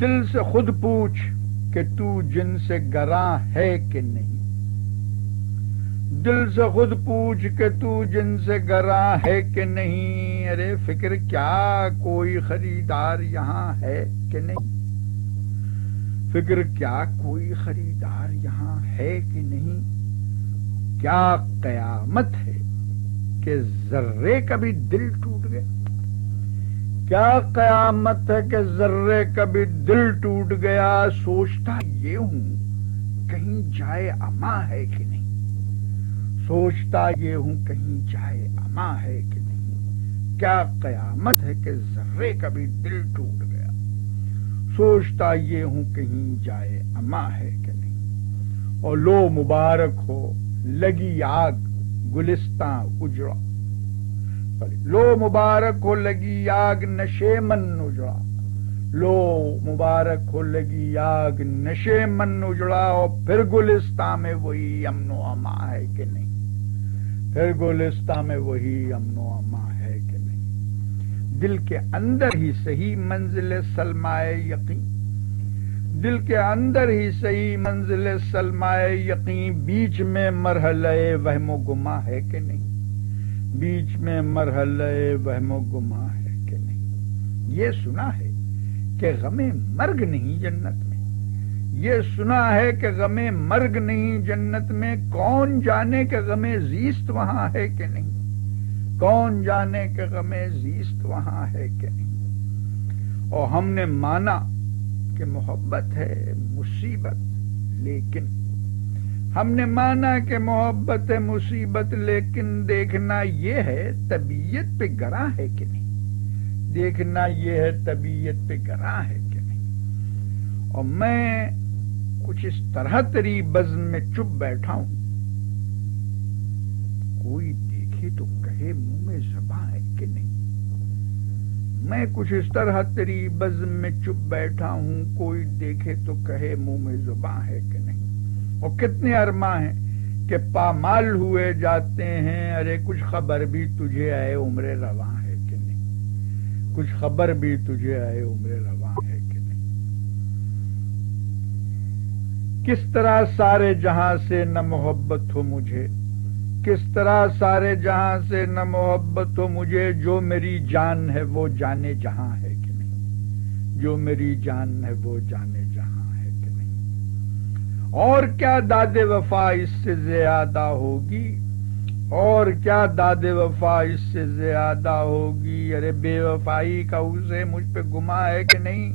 دل سے خود پوچھ کہ تو جن سے گراں ہے کہ نہیں، دل سے خود پوچھ کہ تو جن سے گراں ہے کہ نہیں، ارے فکر کیا کوئی خریدار یہاں ہے کہ نہیں، فکر کیا کوئی خریدار یہاں ہے کہ نہیں، کیا قیامت ہے کہ ذرے کا بھی دل ٹوٹ گیا، کیا قیامت ہے کہ ذرے کا بھی دل ٹوٹ گیا، سوچتا یہ ہوں کہیں جائے اما ہے کہ نہیں، سوچتا یہ ہوں کہیں جائے اما ہے کہ نہیں، کیا قیامت ہے کہ ذرے کا بھی دل ٹوٹ گیا، سوچتا یہ ہوں کہیں جائے اما ہے کہ نہیں، اور لو مبارک ہو لگی آگ گلستاں اجڑا، لو مبارک ہو لگی آگ نشے من اجڑا، لو مبارک ہو لگی آگ نشے من اجڑا، اور پھر گلستاں میں وہی امن و اما ہے کہ نہیں، پھر گلستاں میں وہی امن و اما ہے کہ نہیں، دل کے اندر ہی صحیح منزل سلمائے یقین، دل کے اندر ہی صحیح منزل سلمائے یقین، بیچ میں مرحلہ وہم و گما ہے کہ نہیں، بیچ میں مرحلہ وہم و گما ہے کہ نہیں، یہ سنا ہے کہ غم مرگ نہیں جنت میں، یہ سنا ہے کہ غم مرگ نہیں جنت میں، کون جانے کہ غم زیست وہاں ہے کہ نہیں، کون جانے کہ غم زیست وہاں ہے کہ نہیں، اور ہم نے مانا کہ محبت ہے مصیبت، لیکن ہم نے مانا کہ محبت ہے مصیبت، لیکن دیکھنا یہ ہے طبیعت پہ گراں ہے کہ نہیں، دیکھنا یہ ہے طبیعت پہ گراں ہے کہ نہیں، اور میں کچھ اس طرح تری بزم میں چپ بیٹھا ہوں، کوئی دیکھے تو کہے منہ میں زباں ہے کہ نہیں، میں کچھ اس طرح تری بزم میں چپ بیٹھا ہوں، کوئی دیکھے تو کہے منہ میں زباں ہے کہ نہیں، اور کتنے ارماں ہیں کہ پامال ہوئے جاتے ہیں، ارے کچھ خبر بھی تجھے اے عمر رواں ہے کہ نہیں، کچھ خبر بھی تجھے اے عمر رواں ہے کہ نہیں، کس طرح سارے جہاں سے نہ محبت ہو مجھے، کس طرح سارے جہاں سے نہ محبت ہو مجھے، جو میری جان ہے وہ جانے جہاں ہے کہ نہیں، جو میری جان ہے وہ جانے جہاں ہے کہ نہیں، اور کیا داد وفا اس سے زیادہ ہوگی، اور کیا داد وفا اس سے زیادہ ہوگی، ارے بے وفائی کا اسے مجھ پہ گما ہے کہ نہیں،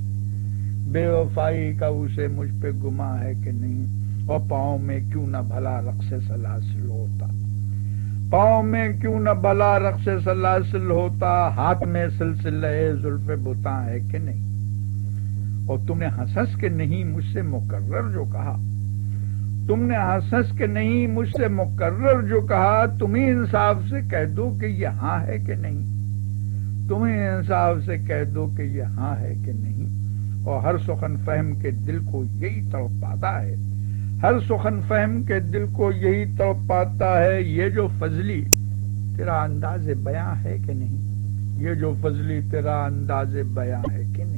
بے وفائی کا اسے مجھ پہ گما ہے کہ نہیں، اور پاؤں میں کیوں نہ بھلا رقص سلاسل ہوتا، پاؤں میں کیوں نہ بھلا رقص سلاسل ہوتا، ہاتھ میں سلسلہ زلف بتاں ہے کہ نہیں، اور تم نے ہنس ہنس کے نہیں مجھ سے مقرر جو کہا، تم نے ہنس ہنس کے نہیں مجھ سے مقرر جو کہا، تمہیں انصاف سے کہہ دو کہ یہ ہاں ہے کہ نہیں، تمہیں انصاف سے کہہ دو کہ یہ ہاں ہے کہ نہیں، اور ہر سخن فہم کے دل کو یہی تڑپاتا ہے، ہر سخن فہم کے دل کو یہی تڑپاتا ہے، یہ جو فضلی تیرا انداز بیاں ہے کہ نہیں، یہ جو فضلی تیرا انداز بیاں ہے کہ نہیں۔